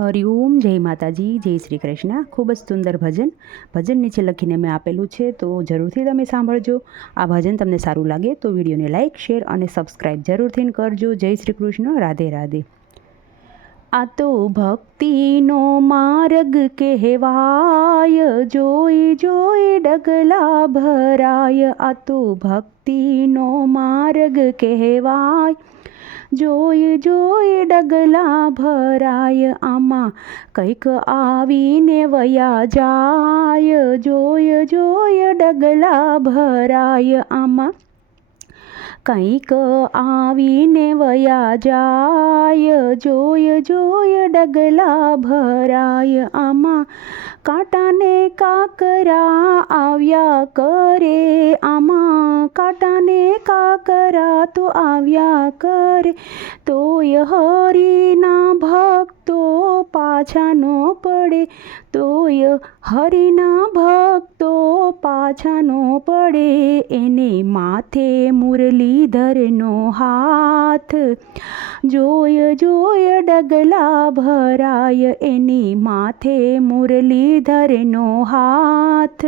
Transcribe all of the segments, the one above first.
હરિઓમ, જય માતાજી, જય શ્રી કૃષ્ણ. ખૂબ જ સુંદર ભજન નીચે લખીને મેં આપેલું છે, તો જરૂરથી તમે સાંભળજો. આ ભજન તમને સારું લાગે તો વિડીયોને લાઇક, શેર અને સબસ્ક્રાઈબ જરૂરથી કરજો. જય શ્રી કૃષ્ણ. રાધે રાધે. આ તો ભક્તિનો માર્ગ કહેવાય, જોઈ જોઈ ડગલા ભરાય. આ તો ભક્તિનો માર્ગ કહેવાય, જોઈ જોઈ ડગલા ભરાય. આમાં કંઈક આવીને વયા જાય, જોઈ જોઈ ડગલા ભરાય. આમાં કંઈક આવીને વયા જાય, જોઈ જોઈ ડગલા ભરાય. આમાં કાંટાને કાકરા આવ્યા કરે, આમાં કાંટાને કાકરા તો આવ્યા કરે, તોય હરિના ભક્તો પાછા ન પડે, તોય હરિના ભક્તો પાછા ન પડે. એને માથે મુરલીધરનો હાથ, જોય જોય ડગલા ભરાય. એની માથે મુરલીધરનો હાથ,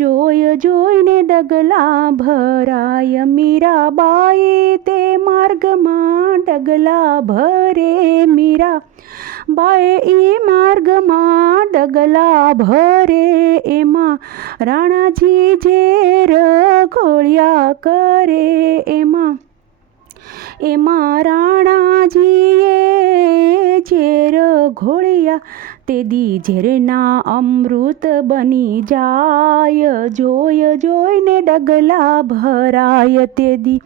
જોય જોઈને ડગલા ભરાય. મીરાબાઈએ તે માર્ગમાં ડગલા ભરે, મીરાબાએ એ માર્ગમાં ડગલા ભરે. એમાં રાણાજી ઝેર ઘોળ્યા કરે, એમાં રાણાજીએ ઝેર ઘોળ્યા. તે દી ઝેરના અમૃત બની જાય, જોય જોઈને ડગલા ભરાય. તે દી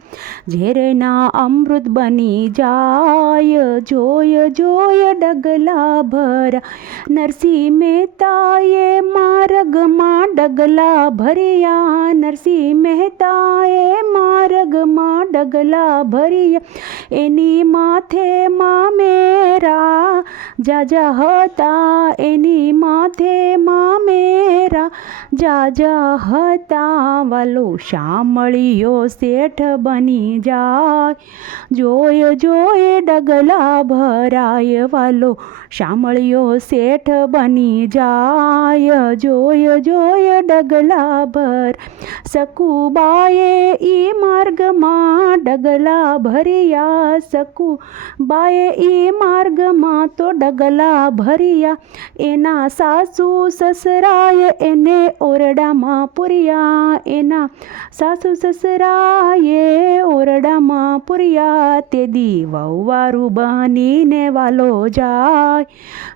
ઝેરના અમૃત બની જાય, જોય જોય ડગલા ભરાય. નરસિંહ મહેતાએ માર્ગમાં ડગલા ભર્યા, નરસિંહ મહેતાએ માર્ગમાં ડગલા ભર્યા. એની માથે મામેરા જાજા હતા, એની માથે મામેરા જાજા હતા. વાલો શામળિયો શેઠ બની જાય, જોય જોય ડગલા ભરાય. વાલો શામળિયો શેઠ બની જાય, જોય જોય ડગલા ભર. સકુબાએ ઈ માર્ગમાં ડગલા ભર્યા, સકુબાએ ઈ માર્ગમાં તો ડગલા ભર્યા. એના સાસુ સસરાએ એને ઓરડામાં પૂર્યા, એના સાસુ સસરાએ ઓરડામાં પૂર્યા. તે દી વહુવારું બનીને વાલો જાય,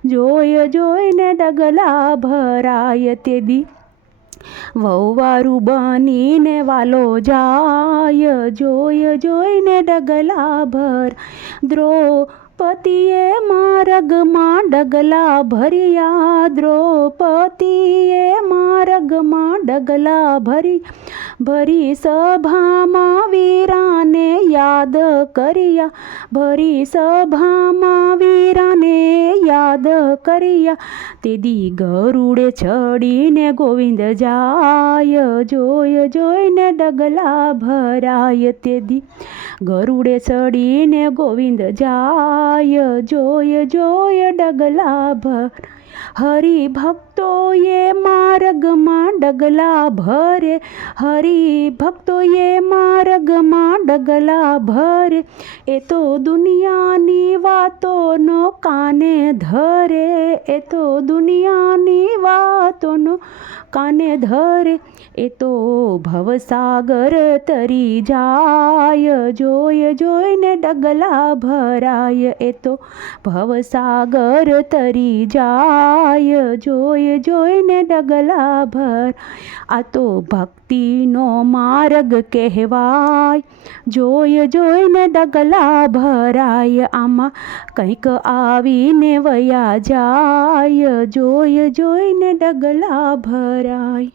જોય જોઈને ડગલા ભરાય. તે દી વહુવારું બનીને વાલો જાય, જોય જોઈને ડગલા ભર. દ્રૌપદીએ માર્ગમાં ડગલા ભર્યા, દ્રૌપદીએ માર્ગમાં ડગલા ભરી. સભામાં વીરાને યાદ કર્યા, ભરી સભામાં વીરાને યાદ કર્યા. તે દી ગરુડે ચડીને ગોવિંદ જાય, જોય જોઈને ડગલા ભરાય. તે દી ગરુડે ચડીને ગોવિંદ જાય, જોય જોય ડગલા ભર. હરિભક્તોએ માર્ગમાં ડગલા ભરે, હરિભક્તોએ માર્ગમાં ડગલા ભરે. એ તો દુનિયાની વાતોનો કાને ધરે, એ તો દુનિયાની વાતોનો કાને ધરે. એ તો ભવસાગર તરી જાય, જોય જોઈને ડગલા ભરાય. એ તો ભવસાગર તરી જાય, જોય જોઈને ડગલા ભર. આ તો ભક્તિનો માર્ગ કહેવાય, જોય જોઈને ડગલા ભરાય. આમાં કંઈક આવીને વયા જાય, જોય જોઈને ડગલા ભરાય.